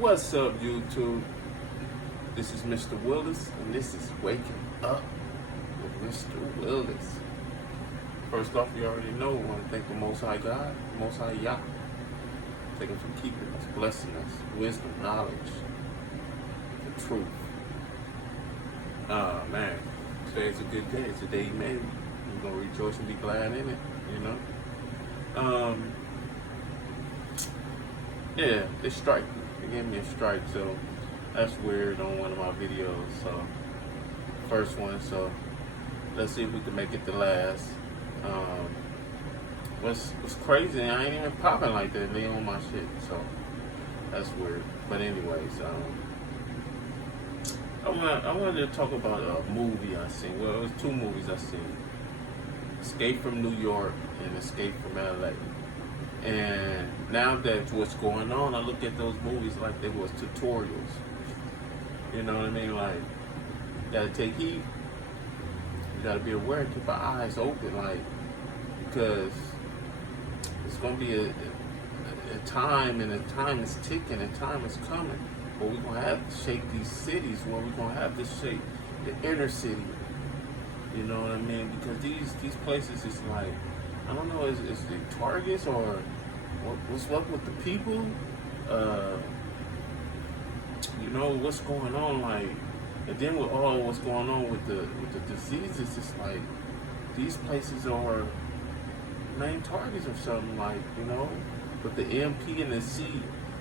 What's up, YouTube? This is Mr. Willis, and this is Waking Up with Mr. Willis. First off, you already know, I want to thank the Most High God, the Most High Yah. Thank Him for keeping us, blessing us, wisdom, knowledge, the truth. Man, today's a good day. It's a day He made. We're going to rejoice and be glad in it, you know. Yeah, they strike me. They gave me a strike, so that's weird on one of my videos. So, first one, so let's see if we can make it the last. What's crazy, I ain't even popping like that. They on my shit, so that's weird. But anyways, I wanted to talk about a movie I seen. Well, it was two movies I seen: Escape from New York and Escape from LA. And now that what's going on, I look at those movies like they was tutorials. You know what I mean? Like, you gotta take heed. You gotta be aware, keep our eyes open, like, because it's gonna be a time, and the time is ticking, and time is coming, where we're gonna have to shape these cities, where we're gonna have to shape the inner city. You know what I mean? Because these places is like, I don't know, is the targets or what's up with the people? You know, what's going on, like, and then with all what's going on with the diseases, it's like these places are main targets or something, like, you know, with the MP and the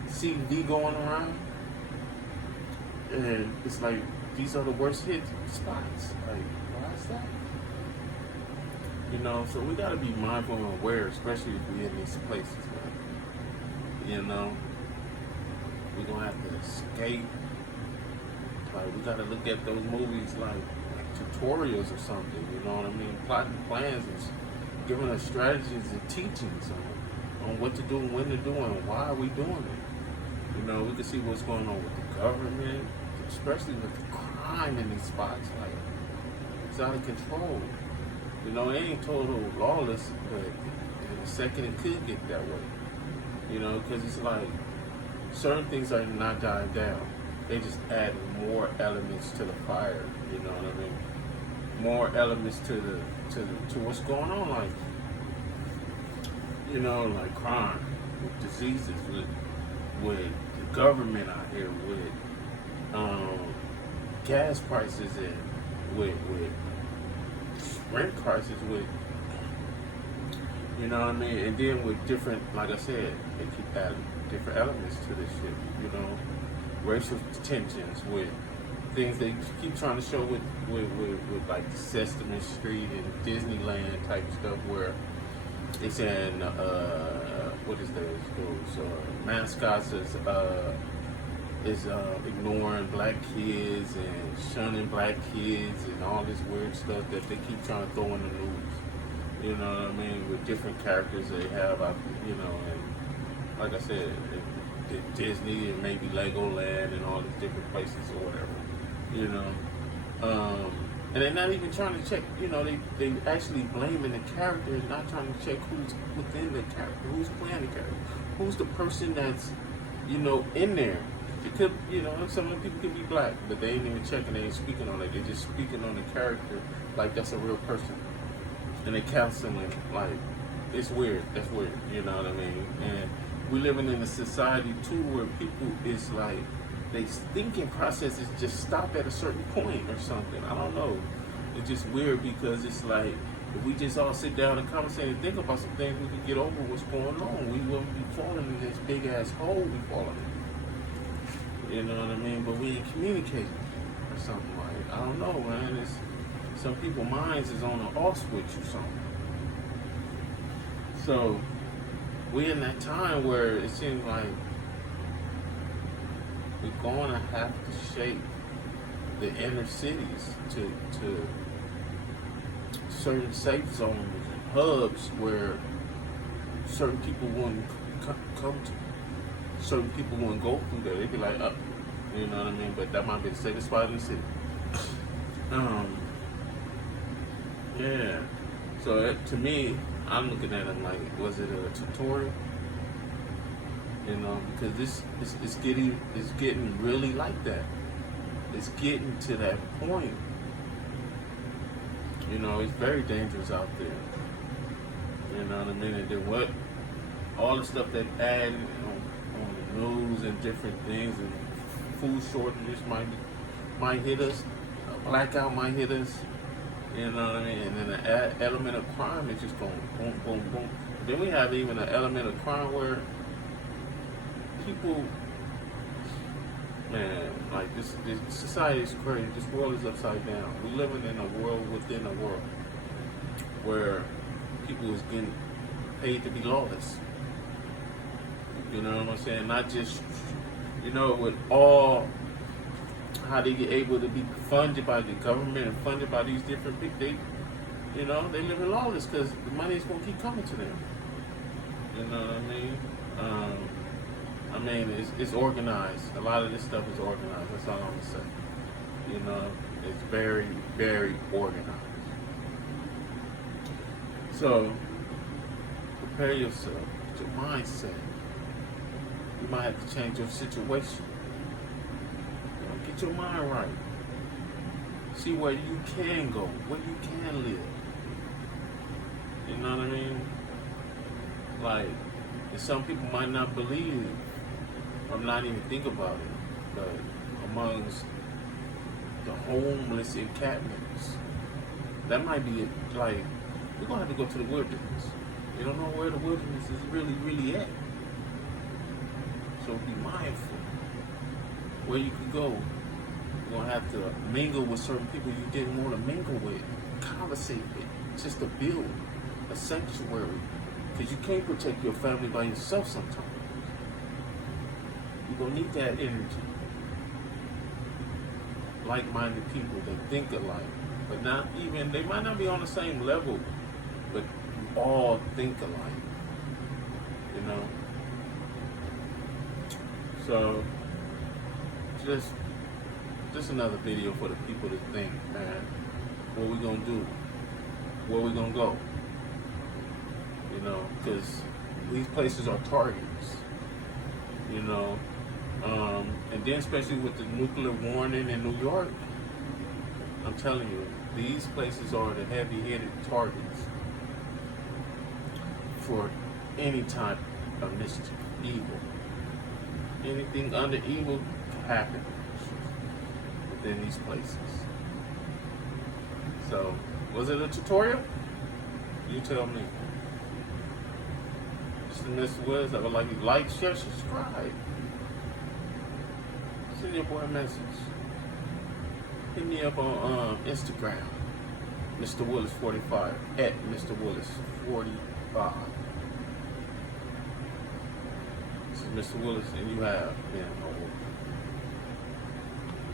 CV going around, and it's like these are the worst hit spots. Like, why is that? You know, so we gotta be mindful and aware, especially if we're in these places, man. You know, we're gonna have to escape. Like, we gotta look at those movies like tutorials or something. You know what I mean? Plotting plans and giving us strategies and teachings on what to do and when to do and why are we doing it. You know, we can see what's going on with the government, especially with the crime in these spots. Like, it's out of control. You know, it ain't total lawless, but in a second it could get that way. You know, because it's like certain things are not dying down. They just add more elements to the fire. You know what I mean? More elements to what's going on, like, you know, like crime, with diseases, with the government out here, with gas prices, and with rent prices, with, you know what I mean, and then with different, like I said, they keep adding different elements to this shit, you know, racial tensions, with things they keep trying to show with like Sesame Street and Disneyland type stuff, where they saying, what is those mascots is ignoring black kids and shunning black kids and all this weird stuff that they keep trying to throw in the news. You know what I mean? With different characters they have out, you know, and like I said, Disney and maybe Legoland and all these different places or whatever. You know, and they're not even trying to check. You know, they actually blaming the character, not trying to check who's within the character, who's playing the character, who's the person that's, you know, in there. It could, you know, some of the people could be black, but they ain't even checking, they ain't speaking on it. They're just speaking on the character like that's a real person. And they counseling, like, it's weird. That's weird, you know what I mean? And we're living in a society, too, where people is like, they thinking processes just stop at a certain point or something. I don't know. It's just weird, because it's like, if we just all sit down and conversate and think about some things, we could get over what's going on. We wouldn't be falling in this big ass hole we falling in. You know what I mean? But we ain't communicating or something, like, I don't know, man. It's, some people's minds is on an off switch or something. So we're in that time where it seems like we're going to have to shape the inner cities to certain safe zones and hubs where certain people wouldn't come to. Certain people wouldn't go through there. They'd be like, you know what I mean? But that might be the safest spot in the city. Yeah. So to me, I'm looking at it like, was it a tutorial? You know, because it's getting really like that. It's getting to that point. You know, it's very dangerous out there. You know what I mean? And then what? All the stuff that add on the news and different things, and food shortages might hit us. A blackout might hit us. You know what I mean? And then the element of crime is just going boom, boom, boom. Then we have even an element of crime where people, man, like this society is crazy. This world is upside down. We're living in a world within a world where people is getting paid to be lawless. You know what I'm saying? Not just, you know, with all how they get able to be funded by the government and funded by these different people. They, you know, they live in lawless because the money is going to keep coming to them. You know what I mean? It's organized. A lot of this stuff is organized. That's all I'm going to say. You know, it's very, very organized. So, prepare yourself. Get your mindset. You might have to change your situation. You know, get your mind right. See where you can go, where you can live. You know what I mean? Like, and some people might not believe or not even think about it, but amongst the homeless encampments, that might be like, we're going to have to go to the wilderness. You don't know where the wilderness is really at. So be mindful where you can go. You're going to have to mingle with certain people you didn't want to mingle with, conversate with, just to build a sanctuary. Because you can't protect your family by yourself sometimes. You're going to need that energy. Like-minded people that think alike, but not even, they might not be on the same level, but you all think alike. You know? So, just another video for the people to think, man, what we gonna do? Where we gonna go? You know, because these places are targets. You know, and then especially with the nuclear warning in New York, I'm telling you, these places are the heavy-headed targets for any type of mischief, evil. Anything under evil can happen within these places. So, was it a tutorial? You tell me. Mr. Willis, I would like you to like, share, subscribe. Send your boy a message. Hit me up on Instagram, Mr.Willis45, at Mr.Willis45. This is Mr. Willis, and you have been